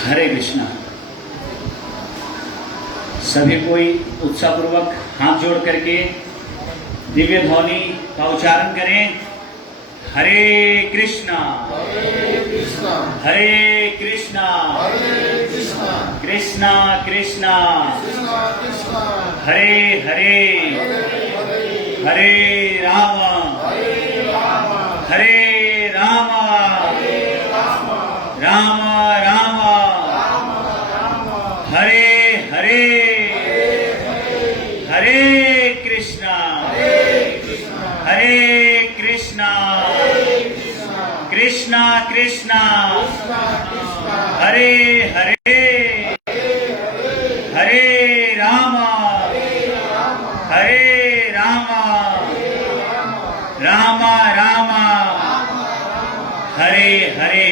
हरे कृष्णा। सभी कोई उत्साहपूर्वक हाथ जोड़ करके दिव्य ध्वनि का उच्चारण करें। हरे कृष्णा हरे कृष्णा हरे कृष्णा हरे कृष्णा कृष्णा कृष्णा कृष्णा कृष्णा हरे हरे हरे हरे राम हरे राम राम राम हरे हरे हरे कृष्णा हरे कृष्णा कृष्णा कृष्णा हरे हरे हरे राम हरे राम राम राम हरे हरे।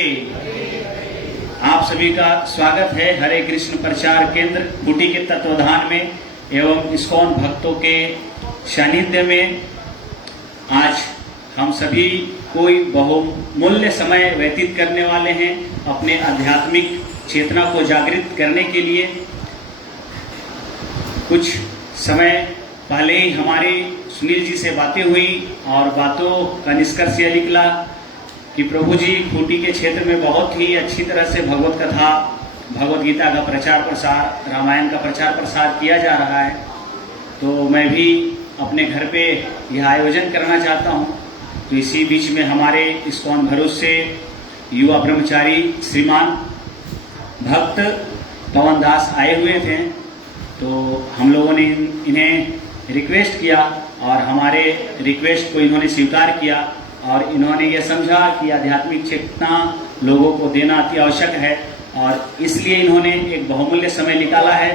आप सभी का स्वागत है हरे कृष्ण प्रचार केंद्र खूंटी के तत्वाधान में एवं इस्कॉन भक्तों के सानिध्य में। आज हम सभी कोई बहुमूल्य समय व्यतीत करने वाले हैं अपने आध्यात्मिक चेतना को जागृत करने के लिए। कुछ समय पहले ही हमारी सुनील जी से बातें हुई और बातों का निष्कर्ष यह निकला कि प्रभु जी खूंटी के क्षेत्र में बहुत ही अच्छी तरह से भगवत कथा, भगवत गीता का प्रचार प्रसार, रामायण का प्रचार प्रसार किया जा रहा है। तो मैं भी अपने घर पे यह आयोजन करना चाहता हूँ। तो इसी बीच में हमारे इस्कॉन भरूच से युवा ब्रह्मचारी श्रीमान भक्त पवन दास आए हुए थे। तो हम लोगों ने इन्हें रिक्वेस्ट किया और हमारे रिक्वेस्ट को इन्होंने स्वीकार किया और इन्होंने ये समझा कि आध्यात्मिक चेतना लोगों को देना अति आवश्यक है और इसलिए इन्होंने एक बहुमूल्य समय निकाला है।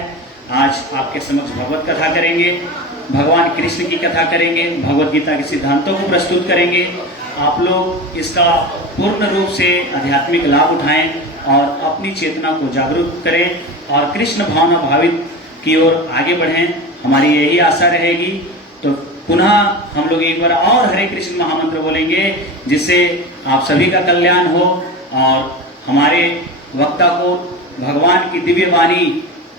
आज आपके समक्ष भगवत कथा करेंगे, भगवान कृष्ण की कथा करेंगे, भगवत गीता के सिद्धांतों को प्रस्तुत करेंगे। आप लोग इसका पूर्ण रूप से आध्यात्मिक लाभ उठाएं और अपनी चेतना को जागरूक करें और कृष्ण भावना भावित की ओर आगे बढ़ें। हमारी यही आशा रहेगी। तो पुनः हम लोग एक बार और हरे कृष्ण महामंत्र बोलेंगे जिससे आप सभी का कल्याण हो और हमारे वक्ता को भगवान की दिव्य वाणी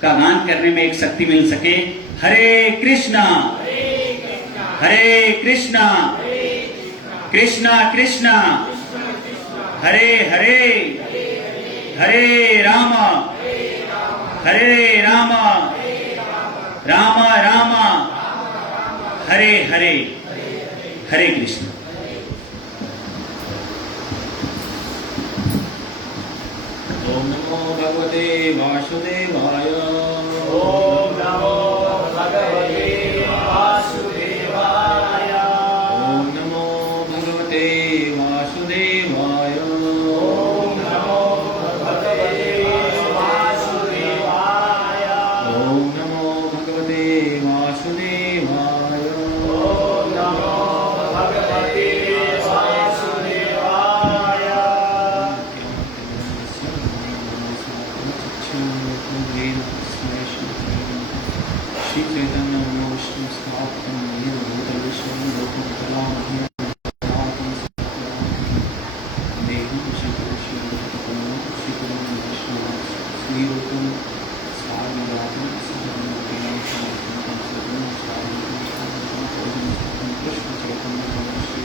का गान करने में एक शक्ति मिल सके। हरे कृष्णा हरे कृष्णा कृष्णा कृष्णा हरे हरे हरे राम राम राम हरे हरे। हरे कृष्ण। ओम नमो भगवते वासुदेवाय। ओम नमो भगवते वासुदेवाय। ओम नमो भगवते वासुदेवाय। ओम नमो भगवते वासुदेवाय। ओम नमो भगवते वासुदेवाय। ओम नमो भगवते वासुदेवाय। श्री चैतन्य मनोविष्णु स्थापकं येन भूतविश्वं लोकं कलामहि देहं श्रीकृष्णं विष्णु श्रीरूपं सारनाथं सारनाथं कृष्ण चैतन्य श्री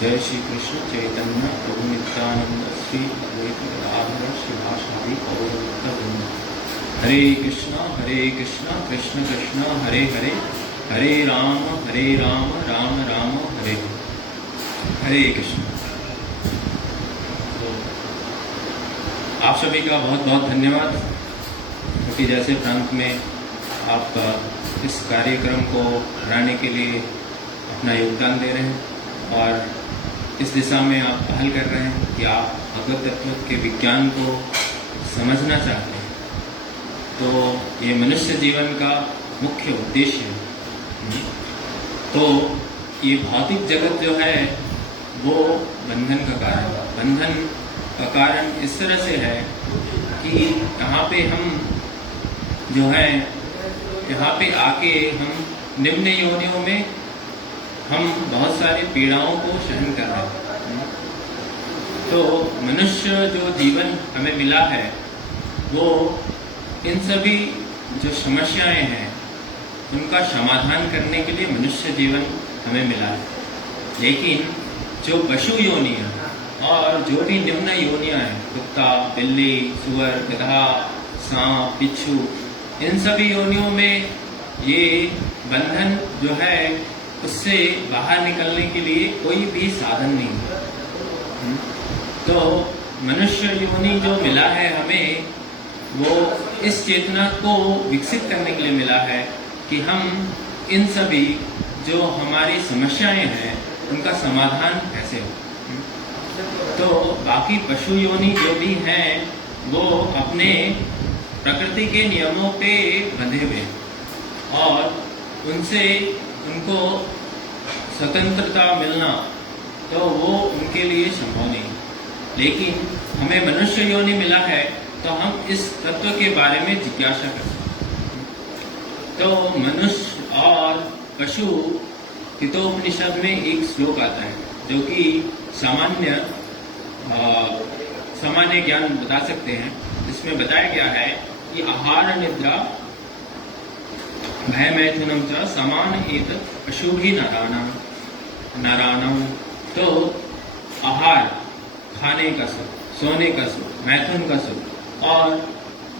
जय श्री कृष्ण चैतन्य प्रभु नित्यानंद श्री अद्वैत गदाधर श्रीवासादि गौरभक्तवृंद। हरे कृष्ण कृष्ण कृष्ण हरे हरे हरे राम राम राम हरे हरे कृष्ण। तो आप सभी का बहुत बहुत धन्यवाद क्योंकि जैसे प्रांत में आप इस कार्यक्रम को कराने के लिए अपना योगदान दे रहे हैं और इस दिशा में आप पहल कर रहे हैं कि आप भगवत तत्व के विज्ञान को समझना चाहते हैं। तो ये मनुष्य जीवन का मुख्य उद्देश्य है। तो ये भौतिक जगत जो है वो बंधन का कारण है। बंधन का कारण इस तरह से है कि यहाँ पे हम जो है यहाँ पे आके हम निम्न योनियों में हम बहुत सारी पीड़ाओं को सहन कर रहे हैं। तो मनुष्य जो जीवन हमें मिला है वो इन सभी जो समस्याएं हैं उनका समाधान करने के लिए मनुष्य जीवन हमें मिला है। लेकिन जो पशु योनियाँ और जो भी निम्न योनियाँ हैं, कुत्ता, बिल्ली, सुअर, गधा, सांप, बिच्छू, इन सभी योनियों में ये बंधन जो है उससे बाहर निकलने के लिए कोई भी साधन नहीं है। तो मनुष्य योनि जो मिला है हमें वो इस चेतना को विकसित करने के लिए मिला है कि हम इन सभी जो हमारी समस्याएं हैं उनका समाधान कैसे हो। तो बाकी पशु योनि जो भी हैं वो अपने प्रकृति के नियमों पे बंधे हुए हैं और उनसे उनको स्वतंत्रता मिलना तो वो उनके लिए संभव नहीं। लेकिन हमें मनुष्य योनि मिला है तो हम इस तत्व के बारे में जिज्ञासा कर सकते हैं। तो मनुष्य और पशु हितोपनिषद में एक श्लोक आता है जो कि सामान्य ज्ञान बता सकते हैं। इसमें बताया गया है कि आहार निद्रा भय मैथुनम च समान एतत् पशु भी नारायणम। तो आहार खाने का सुख, सोने का सुख, मैथुन का सुख और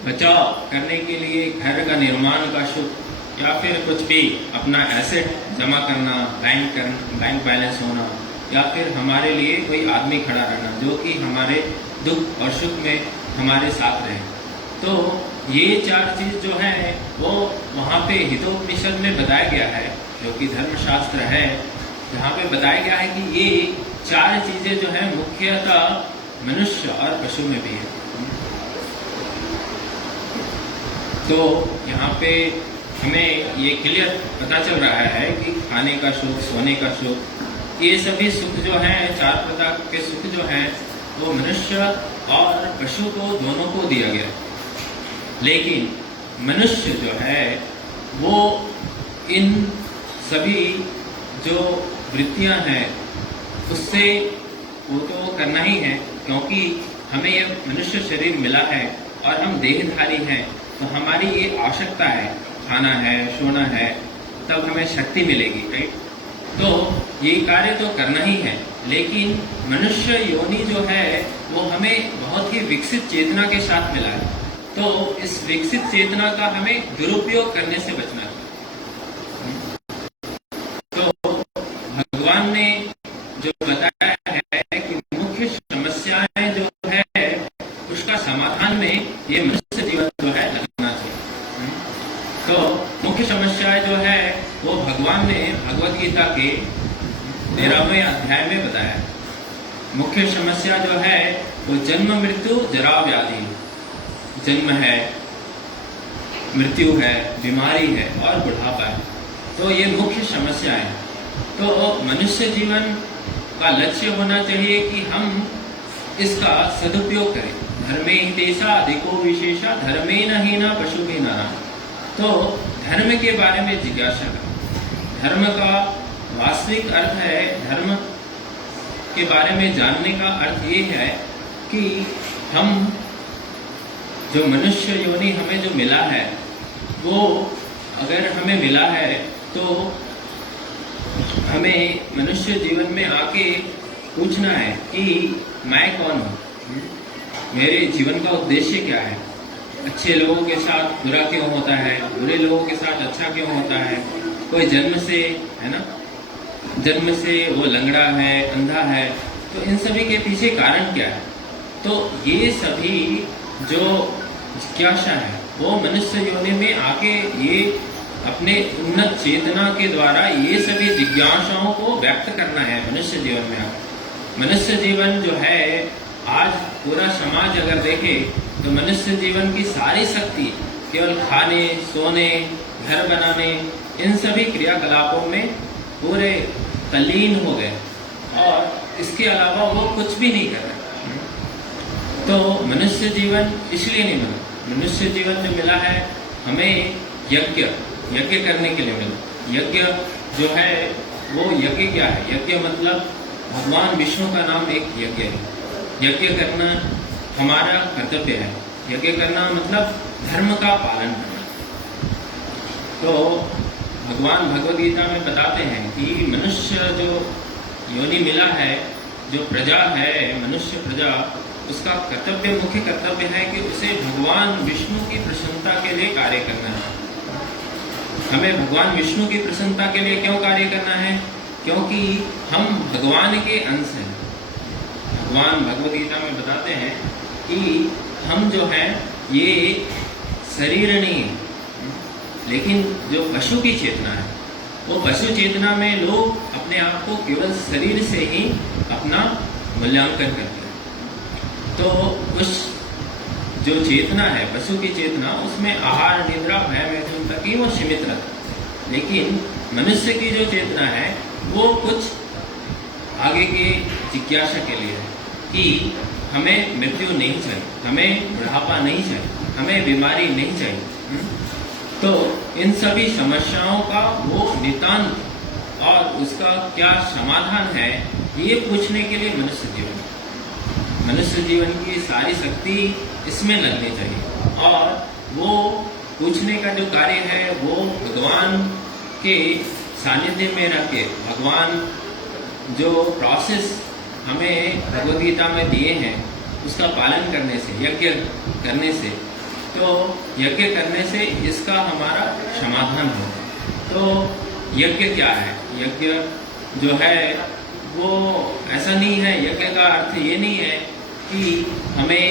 बचाव करने के लिए घर का निर्माण का सुख या फिर कुछ भी अपना एसेट जमा करना, बैंक बैलेंस होना या फिर हमारे लिए कोई आदमी खड़ा रहना जो कि हमारे दुख और सुख में हमारे साथ रहे। तो ये चार चीज जो है वो वहाँ पे हितोपनिषद में बताया गया है जो कि धर्मशास्त्र है, जहाँ पे बताया गया है कि ये चार चीजें जो है मुख्यतः मनुष्य और पशु में भी है। तो यहाँ पे हमें ये क्लियर पता चल रहा है कि खाने का सुख, सोने का सुख, ये सभी सुख जो हैं, चार प्रकार के सुख जो हैं वो मनुष्य और पशु को दोनों को दिया गया। लेकिन मनुष्य जो है वो इन सभी जो वृत्तियां हैं उससे वो तो करना ही है, क्योंकि हमें ये मनुष्य शरीर मिला है और हम देहधारी हैं। तो हमारी ये आवश्यकता है, खाना है, सोना है, तब हमें शक्ति मिलेगी, राइट। तो ये कार्य तो करना ही है। लेकिन मनुष्य योनि जो है वो हमें बहुत ही विकसित चेतना के साथ मिला है। तो इस विकसित चेतना का हमें दुरुपयोग करने से बचना चाहिए। तो भगवान ने जो बताया है कि मुख्य समस्याएं जो है उसका समाधान में ये मनुष्य जीवन जो है लगना चाहिए। तो मुख्य समस्याएं जो है वो भगवान ने भगवत गीता के 13वें अध्याय में बताया। मुख्य समस्या जो है वो जन्म, मृत्यु, जरा, व्याधि। जन्म है, मृत्यु है, बीमारी है और बुढ़ापा है। तो ये मुख्य समस्या है। तो मनुष्य जीवन का लक्ष्य होना चाहिए कि हम इसका सदुपयोग करें। धर्मे ही देशा अधिको विशेषा धर्मेण हीना पशु भी नारा। तो धर्म के बारे में जिज्ञासा करें। धर्म का वास्तविक अर्थ है, धर्म के बारे में जानने का अर्थ ये है कि हम जो मनुष्य योनि हमें जो मिला है वो अगर हमें मिला है तो हमें मनुष्य जीवन में आके पूछना है कि मैं कौन हूँ, मेरे जीवन का उद्देश्य क्या है। अच्छे लोगों के साथ बुरा क्यों होता है, बुरे लोगों के साथ अच्छा क्यों होता है। कोई जन्म से, है ना, जन्म से वो लंगड़ा है, अंधा है, तो इन सभी के पीछे कारण क्या है। तो ये सभी जो जिज्ञासा है वो मनुष्य योनि में आके ये अपने उन्नत चेतना के द्वारा ये सभी जिज्ञासाओं को व्यक्त करना है मनुष्य जीवन में आकर। मनुष्य जीवन जो है आज पूरा समाज अगर देखे तो मनुष्य जीवन की सारी शक्ति केवल खाने, सोने, घर बनाने, इन सभी क्रियाकलापों में पूरे तल्लीन हो गए और इसके अलावा वो कुछ भी नहीं कर रहे। तो मनुष्य जीवन इसलिए नहीं मिला। मनुष्य जीवन जो मिला है हमें यज्ञ करने के लिए मिला। यज्ञ जो है वो यज्ञ क्या है? यज्ञ मतलब भगवान विष्णु का नाम एक यज्ञ है। यज्ञ करना हमारा कर्तव्य है। यज्ञ करना मतलब धर्म का पालन करना। तो भगवान भगवद गीता में बताते हैं कि मनुष्य जो योनि मिला है, जो प्रजा है, मनुष्य प्रजा, उसका कर्तव्य, मुख्य कर्तव्य है कि उसे भगवान विष्णु की प्रसन्नता के लिए कार्य करना है। हमें भगवान विष्णु की प्रसन्नता के लिए क्यों कार्य करना है? क्योंकि हम भगवान के अंश हैं। भगवान भगवद गीता में बताते हैं कि हम जो है ये शरीर नहीं है, लेकिन जो पशु की चेतना है, वो पशु चेतना में लोग अपने आप को केवल शरीर से ही अपना मूल्यांकन करते हैं। तो उस जो चेतना है, पशु की चेतना, उसमें आहार, निद्रा, भय, मैथुन तक ही वो सीमित रहता है। लेकिन मनुष्य की जो चेतना है वो कुछ आगे के जिज्ञासा के लिए है कि हमें मृत्यु नहीं चाहिए, हमें बुढ़ापा नहीं चाहिए, हमें बीमारी नहीं चाहिए। तो इन सभी समस्याओं का वो नितांत और उसका क्या समाधान है, ये पूछने के लिए मनुष्य जीवन की सारी शक्ति इसमें लगनी चाहिए। और वो पूछने का जो कार्य है वो भगवान के सानिध्य में रह के, भगवान जो प्रोसेस हमें भगवद गीता में दिए हैं उसका पालन करने से, यज्ञ करने से, तो यज्ञ करने से इसका हमारा समाधान हो। तो यज्ञ क्या है? यज्ञ जो है वो ऐसा नहीं है, यज्ञ का अर्थ ये नहीं है कि हमें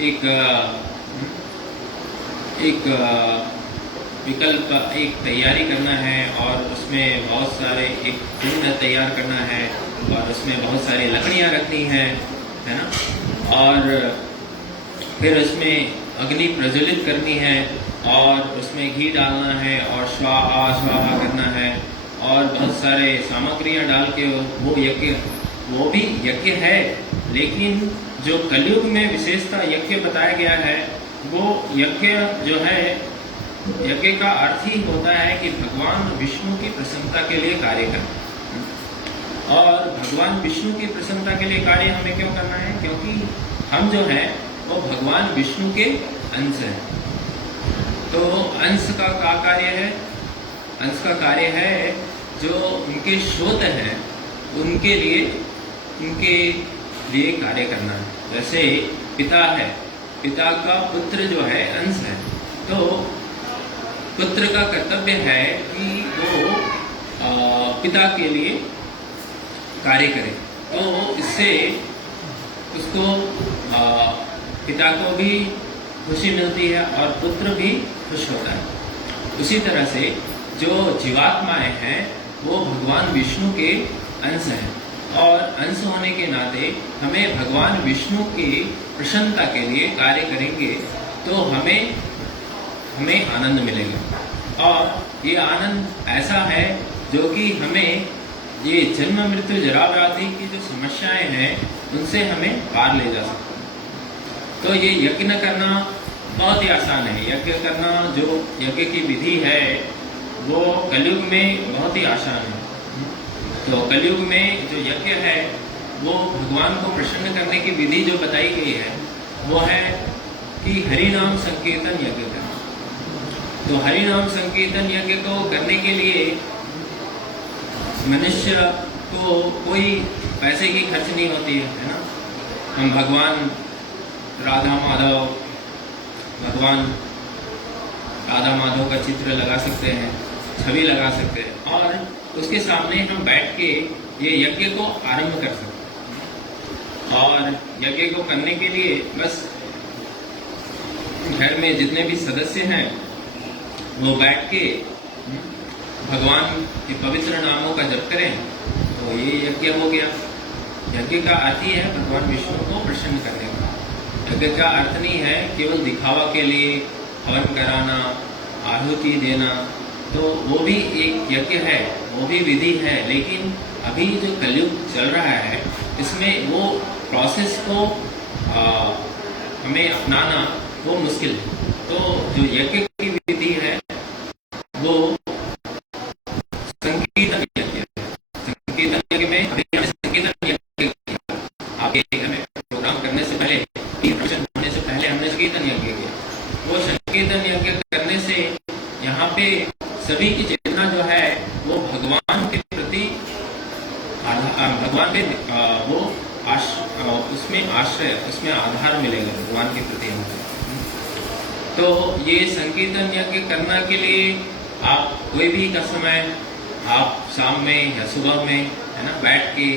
एक विकल्प, एक तैयारी करना है और उसमें बहुत सारे, एक कुंड तैयार करना है और उसमें बहुत सारी लकड़ियाँ रखनी है ना, और फिर उसमें अग्नि प्रज्वलित करनी है और उसमें घी डालना है और स्वाहा स्वाहा करना है और बहुत सारे सामग्रियाँ डाल के वो यज्ञ, वो भी यज्ञ है। लेकिन जो कलयुग में विशेषता यज्ञ बताया गया है, वो यज्ञ जो है, यज्ञ का अर्थ ही होता है कि भगवान विष्णु की प्रसन्नता के लिए कार्य करना। और भगवान विष्णु की प्रसन्नता के लिए कार्य हमें क्यों करना है? क्योंकि हम जो है वो भगवान विष्णु के अंश हैं। तो अंश का क्या कार्य है? अंश का कार्य है जो उनके श्रोत हैं उनके लिए कार्य करना है। जैसे पिता है, पिता का पुत्र जो है अंश है, तो पुत्र का कर्तव्य है कि वो पिता के लिए कार्य करे। तो इससे उसको पिता को भी खुशी मिलती है और पुत्र भी खुश होता है। उसी तरह से जो जीवात्माएं हैं वो भगवान विष्णु के अंश हैं और अंश होने के नाते हमें भगवान विष्णु की प्रसन्नता के लिए कार्य करेंगे तो हमें आनंद मिलेगा। और ये आनंद ऐसा है जो कि हमें ये जन्म मृत्यु जरा व्याधि की जो समस्याएं हैं उनसे हमें पार ले जा सकता है। तो ये यज्ञ करना बहुत ही आसान है। यज्ञ करना जो यज्ञ की विधि है वो कलयुग में बहुत ही आसान है। तो कलयुग में जो यज्ञ है वो भगवान को प्रसन्न करने की विधि जो बताई गई है वो है कि हरि नाम संकीर्तन यज्ञ करना। तो हरि नाम संकीर्तन यज्ञ को करने के लिए मनुष्य को कोई पैसे की खर्च नहीं होती है ना। हम भगवान राधा माधव का चित्र लगा सकते हैं, छवि लगा सकते हैं और उसके सामने हम बैठ के ये यज्ञ को आरंभ कर सकते हैं। और यज्ञ को करने के लिए बस घर में जितने भी सदस्य हैं वो बैठ के भगवान के पवित्र नामों का जप करें तो ये यज्ञ हो गया। यज्ञ का अर्थ ही है भगवान विष्णु को प्रसन्न करने का। यज्ञ का अर्थ नहीं है केवल दिखावा के लिए हवन कराना, आहुति देना, तो वो भी एक यज्ञ है, वो भी विधि है, लेकिन अभी जो कलयुग चल रहा है इसमें वो प्रोसेस को हमें अपनाना वो मुश्किल है। तो जो यज्ञ की विधि है वो संकीर्तन यज्ञ है। संकीर्तन यज्ञ में अभी हमने संकीर्तन यज्ञ किया। आपके घर में प्रोग्राम करने से पहले, फंक्शन होने से पहले हमने संकीर्तन यज्ञ किया। वो संकीर्तन यज्ञ करने से यहाँ पे सभी की चेतना जो है वो भगवान के प्रति, भगवान के वो उसमें आश्रय, उसमें आधार मिलेगा भगवान के प्रति हमको। तो ये संकीर्तन यज्ञ करने के लिए आप कोई भी का समय, आप शाम में या सुबह में, है ना, बैठ के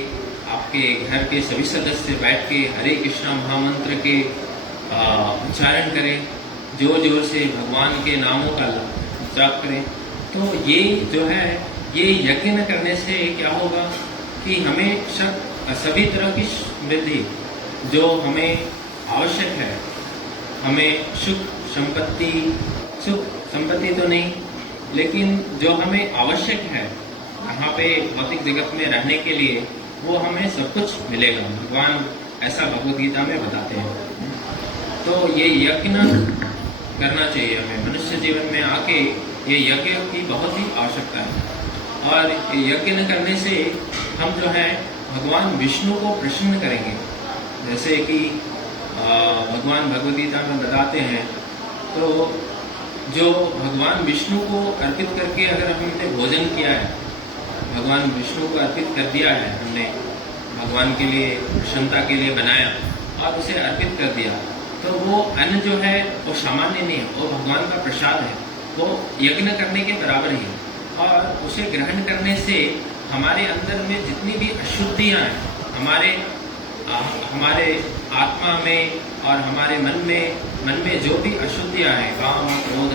आपके घर के सभी सदस्य बैठ के हरे कृष्णा महामंत्र के उच्चारण करें, जोर जोर से भगवान के नामों का जाप करें। तो ये जो है, ये यज्ञ न करने से क्या होगा कि हमें सभी तरह की समृद्धि जो हमें आवश्यक है, हमें सुख संपत्ति तो नहीं, लेकिन जो हमें आवश्यक है यहाँ पे भौतिक जगत में रहने के लिए, वो हमें सब कुछ मिलेगा। भगवान ऐसा भगवद गीता में बताते हैं। तो ये यज्ञ करना चाहिए हमें। मनुष्य जीवन में आके ये यज्ञ की बहुत ही आवश्यकता है। और यज्ञ न करने से हम जो है भगवान विष्णु को प्रसन्न करेंगे। जैसे कि भगवान भगवद गीता में बताते हैं, तो जो भगवान विष्णु को अर्पित करके अगर हमने भोजन किया है, भगवान विष्णु को अर्पित कर दिया है, हमने भगवान के लिए प्रसन्नता के लिए बनाया और उसे अर्पित कर दिया, तो वो अन्न जो है वो सामान्य नहीं है, वो भगवान का प्रसाद है, वो यज्ञ करने के बराबर ही है। और उसे ग्रहण करने से हमारे अंदर में जितनी भी अशुद्धियाँ हैं, हमारे आत्मा में और हमारे मन में जो भी अशुद्धियाँ हैं, काम क्रोध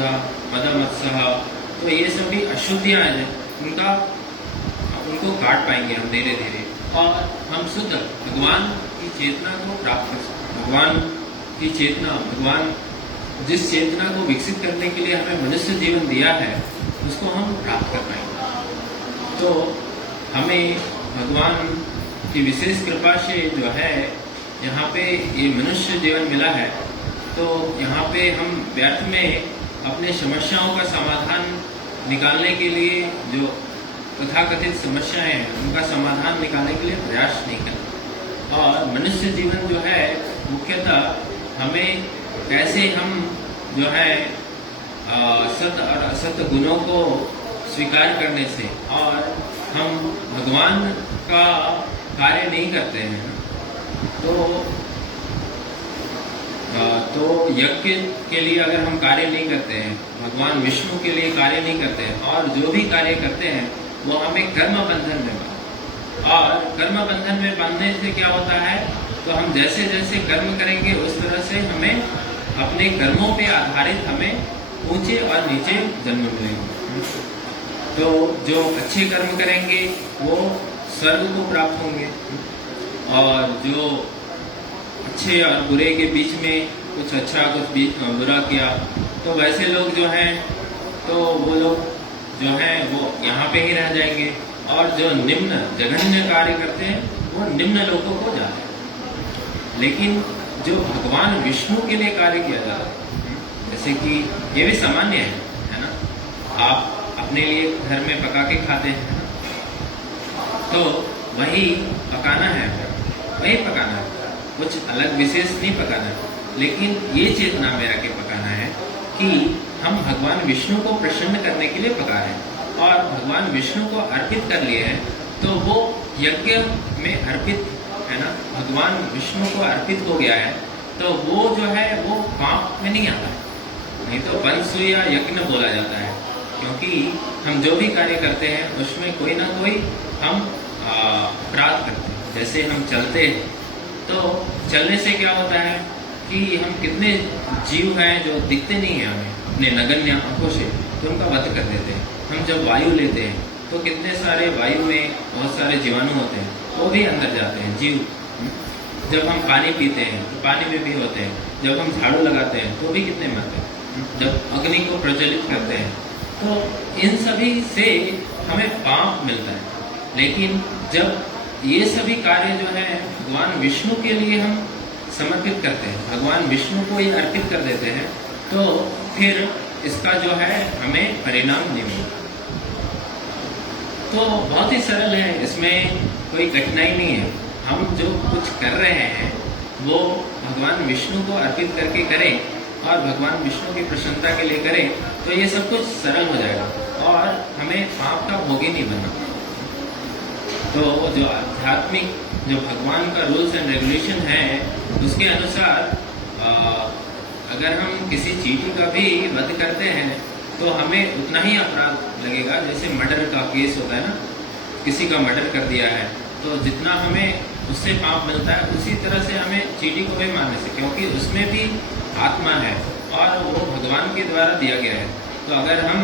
मद मत्सह, तो ये सभी अशुद्धियाँ हैं, उनको काट पाएंगे हम धीरे धीरे, और हम शुद्ध भगवान की चेतना को प्राप्त कर सकते। भगवान की चेतना, भगवान जिस चेतना को विकसित करने के लिए हमें मनुष्य जीवन दिया है, उसको हम प्राप्त कर पाएंगे। तो हमें भगवान की विशेष कृपा से जो है यहाँ पे ये मनुष्य जीवन मिला है, तो यहाँ पे हम व्यर्थ में अपने समस्याओं का समाधान निकालने के लिए, जो तथाकथित समस्याएं हैं उनका समाधान निकालने के लिए प्रयास नहीं करना। और मनुष्य जीवन जो है मुख्यतः हमें कैसे हम जो है सत और असत गुणों को स्वीकार करने से, और हम भगवान का कार्य नहीं करते हैं, तो यज्ञ के लिए अगर हम कार्य नहीं करते हैं, भगवान विष्णु के लिए कार्य नहीं करते हैं, और जो भी कार्य करते हैं वो हमें कर्म बंधन में बांधते, और कर्म बंधन में बांधने से क्या होता है, तो हम जैसे जैसे कर्म करेंगे उस तरह से हमें अपने कर्मों पे आधारित हमें ऊंचे और नीचे जन्म मिलेंगे। तो जो अच्छे कर्म करेंगे वो स्वर्ग को प्राप्त होंगे, और जो अच्छे और बुरे के बीच में कुछ अच्छा कुछ बुरा किया, तो वैसे लोग जो हैं, तो वो लोग जो हैं वो यहाँ पे ही रह जाएंगे, और जो निम्न जघन्य कार्य करते हैं वो निम्न लोगों को जाते हैं। लेकिन जो भगवान विष्णु के लिए कार्य किया जाता है, जैसे कि ये भी सामान्य है ना, आप अपने लिए घर में पका के खाते हैं, है ना, तो वही पकाना है, वही पकाना है, कुछ अलग विशेष नहीं पकाना है। लेकिन ये चेतना मेरा के पकाना है कि हम भगवान विष्णु को प्रसन्न करने के लिए पका रहे हैं, और भगवान विष्णु को अर्पित कर लिए हैं, तो वो यज्ञ में अर्पित है ना, भगवान विष्णु को अर्पित हो गया है, तो वो जो है वो पाप में नहीं आता है, नहीं तो पंचसूया यज्ञ बोला जाता है, क्योंकि हम जो भी कार्य करते हैं उसमें कोई ना कोई हम अपराध करते हैं। जैसे हम चलते हैं, तो चलने से क्या होता है कि हम कितने जीव हैं जो दिखते नहीं हैं हमें अपने नगण्य आंखों से, तो उनका वध कर देते हैं। हम जब वायु लेते हैं तो कितने सारे वायु में बहुत सारे जीवाणु होते हैं, वो भी अंदर जाते हैं जीव। जब हम पानी पीते हैं तो पानी में भी होते हैं, जब हम झाड़ू लगाते हैं तो भी कितने मरते हैं, जब अग्नि को प्रज्वलित करते हैं, तो इन सभी से हमें पाप मिलता है। लेकिन जब ये सभी कार्य जो है भगवान विष्णु के लिए हम समर्पित करते हैं, भगवान विष्णु को ये अर्पित कर देते हैं, तो फिर इसका जो है हमें परिणाम नहीं मिलता। तो बहुत ही सरल है, इसमें कोई कठिनाई नहीं है। हम जो कुछ कर रहे हैं वो भगवान विष्णु को अर्पित करके करें और भगवान विष्णु की प्रसन्नता के लिए करें, तो ये सब कुछ सरल हो जाएगा और हमें पाप का भोगी नहीं बनना। तो जो आध्यात्मिक, जो भगवान का रूल्स एंड रेगुलेशन है, उसके अनुसार अगर हम किसी चीटी का भी वध करते हैं तो हमें उतना ही अपराध लगेगा। जैसे मर्डर का केस होता है ना, किसी का मर्डर कर दिया है तो जितना हमें उससे पाप मिलता है उसी तरह से हमें चीटी को भी मारने से, क्योंकि उसमें भी आत्मा है और वो भगवान के द्वारा दिया गया है। तो अगर हम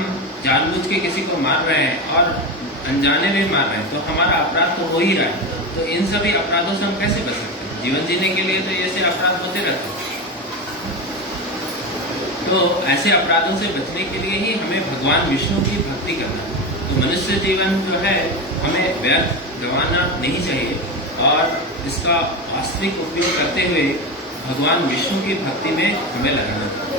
जानबूझ के किसी को मार रहे हैं और अनजाने में मार रहे हैं तो हमारा अपराध तो हो ही रहा है। तो इन सभी अपराधों से हम कैसे बच सकते हैं? जीवन जीने के लिए तो ऐसे अपराध होते रहते हैं। तो ऐसे अपराधों से बचने के लिए ही हमें भगवान विष्णु की भक्ति करना है। तो मनुष्य जीवन जो है हमें व्यर्थ गंवाना नहीं चाहिए और इसका वास्तविक उपयोग करते हुए भगवान विष्णु की भक्ति में हमें लगाना चाहिए।